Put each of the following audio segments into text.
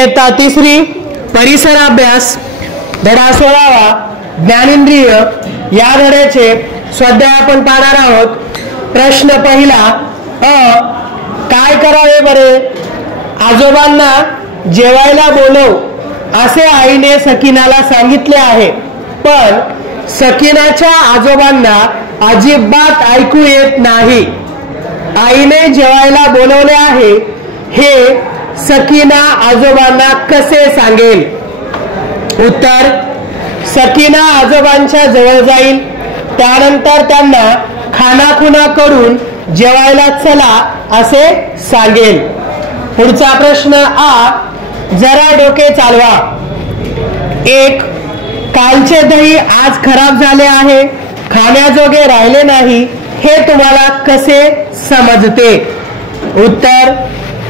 इयत्ता तिसरी परिसर अभ्यास धडा 16वा ज्ञानेंद्रिय या धड्याचे स्वाध्याय आपण पाहणार आहोत। प्रश्न पहिला काय करावे बरे? आजोबांना जेवायला बोलव असे आईने सकीनाला सांगितले आहे, पण सकीनाच्या आजोबांना अजिबात ऐकू येत नाही। आईने जेवायला बोलवले आहे हे सकीना आजोबांना कसे सांगेल? उत्तर, सकीना आजोबांच्या जवळ जाईल, त्यानंतर त्यांना खानाखुना करून जेवायला चला असे सांगेल। पुढचा प्रश्न जरा डोके चालवा। 1. कालचे दही आज खराब झाले आहे, खाण्याजोगे राहिले नाही, हे तुम्हाला कसे समजते? उत्तर,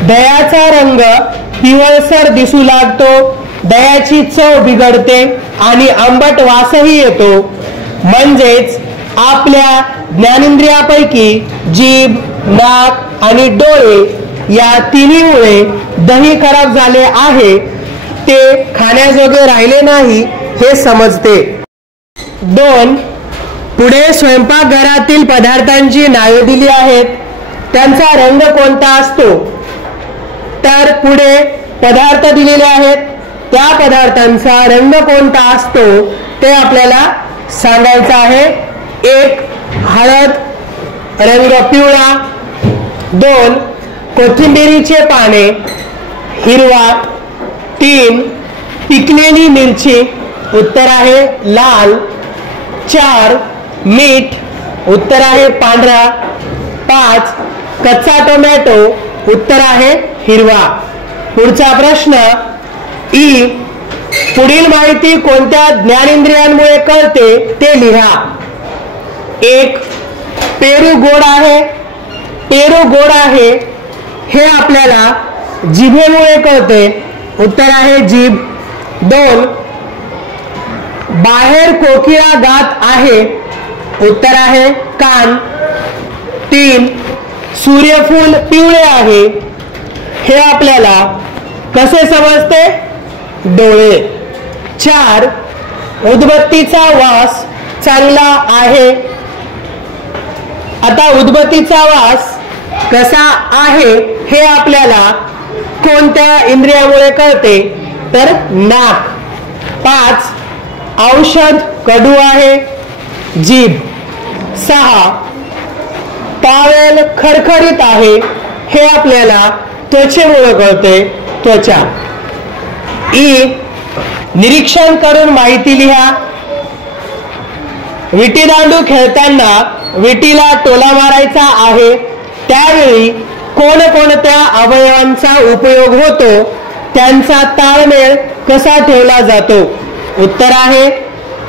दह्याचा रंग पिवळसर दिसू लागतो, दह्याची चव बिघडते आणि आंबट वासही येतो। म्हणजेच आपल्या ज्ञानेंद्रियापैकी जीभ, नाक आणि डोळे या तिन्हीमुळे दही खराब झाले आहे, ते खाण्याजोगे राहिले नाही हे समजते। 2. पुढे स्वयंपाकघरातील पदार्थांची नावे दिली आहेत, त्यांचा रंग कोणता असतो? तर पुढे पदार्थ दिलेले आहेत, त्या पदार्थांचा रंग कोणता असतो ते आपल्याला सांगायचं आहे। 1. हळद, रंग पिवळा। 2. कोथिंबिरीचे पाने, हिरवा। 3. पिकलेली मिरची, उत्तर आहे लाल। 4. मीठ, उत्तर आहे पांढरा। 5. कच्चा टोमॅटो, उत्तर आहे हिरवा। पुढचा प्रश्न पुढील माहिती कोणत्या ज्ञानेंद्रियांमुळे कळते ते लिहा। 1. पेरू गोड आहे, पेरू गोड आहे हे आपल्याला जिभेमुळे कळते, उत्तर आहे जीभ। 2. बाहेर कोकिळा गात आहे, उत्तर आहे कान। 3. सूर्यफूल पिवळे आहे हे आपल्याला कसे समजते? डोळे। 4. उदबत्तीचा वास चांगला आहे। आता उदबत्तीचा वास कसा आहे हे आपल्याला कोणत्या इंद्रियामुळे कळते? तर नाक। 5. औषध कडू आहे, जीभ। 6. टॉवेल खरखरीत आहे हे आपल्याला त्वचेमुळे कळते, त्वचा। निरीक्षण करून माहिती लिहा। विटीदांडू खेळताना विटीला टोला मारायचा आहे, त्यावेळी कोणकोणत्या अवयवांचा उपयोग होतो, त्यांचा ताळमेळ कसा ठेवला जातो? उत्तर आहे,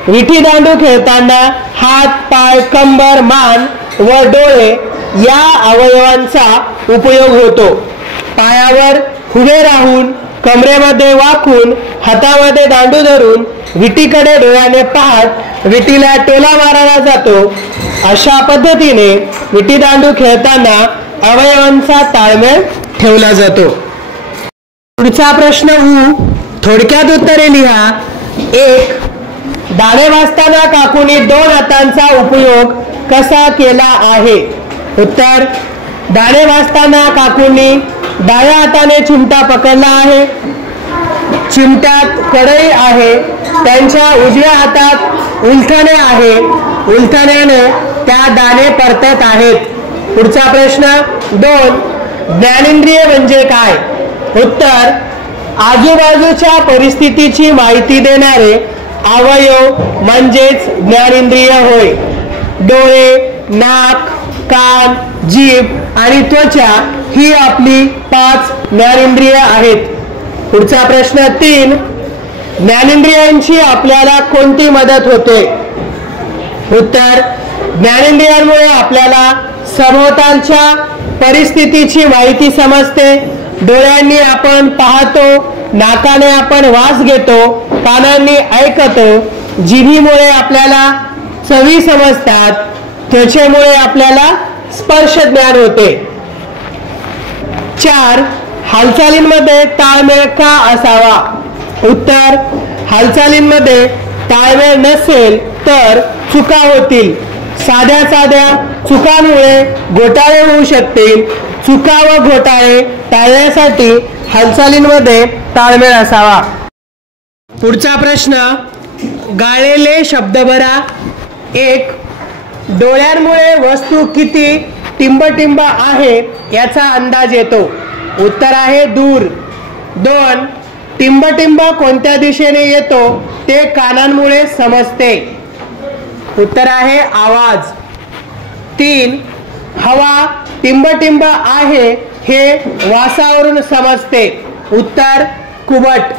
विटीदांडू खेळताना हात, पाय, कंबर, मान व डोळे या अवयवांचा उपयोग होतो। पायावर उभे राहून, कमरेमध्ये वाकून, हातामध्ये दांडू धरून, विटीकडे डोळ्याने पाहत विटीला टोला मारला जातो। अशा पद्धतीने विटीदांडू खेळताना अवयवांचा ताळमेळ ठेवला जातो। पुढचा प्रश्न थोडक्यात उत्तरे लिहा। 1. दाणे भाजताना काकूने 2 हातांचा उपयोग कसा केला आहे? उत्तर, दाणे भाजताना काकूंनी डाव्या हाताने चिमटा पकडला आहे, चिमट्यात कढई आहे, त्यांच्या उजव्या हातात उलथणे आहे, उलथण्याने त्या दाणे परतत आहेत। पुढचा प्रश्न 2. ज्ञानेंद्रिय म्हणजे काय? उत्तर, आजूबाजूच्या परिस्थितीची माहिती देणारे अवयव म्हणजेच ज्ञानेंद्रिय होय। डोळे, नाक, कान, जीभ आणि त्वचा ही आपली 5 ज्ञानेंद्रिय आहेत। पुढचा प्रश्न 3. ज्ञानेंद्रियांची आपल्याला कोणती मदत होते? उत्तर, ज्ञानेंद्रियांमुळे आपल्याला सभोवतालच्या परिस्थितीची माहिती समजते। डोळ्यांनी आपण पाहतो, नाकाने आपण वास घेतो, कानांनी ऐकतो, जिभेमुळे आपल्याला चवी समजतात, त्वचेमुळे आपल्याला स्पर्श ज्ञान होते। 4. हालचालींमध्ये ताळमेळ का असावा? उत्तर, हालचालींमध्ये ताळमेळ नसेल तर चुका होतील. साध्या साध्या चुकांमुळे घोटाळे होऊ शकतील. चुका व घोटाळे टाळण्यासाठी हालचालींमध्ये ताळमेळ असावा. पुढचा प्रश्न, गाळलेले शब्द भरा. 1. डोळ्यांमुळे वस्तू किती टिंबटिंब आहे याचा अंदाज येतो. उत्तर आहे दूर. 2. टिंबटिंब कोणत्या दिशेने येतो ते कानांमुळे समजते. उत्तर आहे आवाज. 3. हवा टिंबटिंब आहे हे वासावरून समजते. उत्तर कुबट.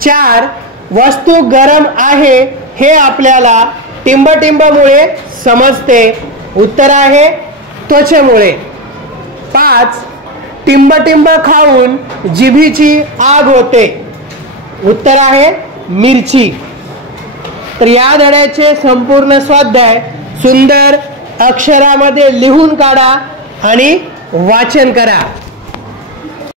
4. वस्तू गरम आहे हे आपल्याला टिंबटिंबमुळे समजते. उत्तर आहे त्वचेमुळे. 5. टिंबटिंब खाऊन जिभेची आग होते. उत्तर आहे मिरची. तर या धड्याचे संपूर्ण स्वाध्याय सुंदर अक्षरामध्ये लिहून काढा आणि वाचन करा.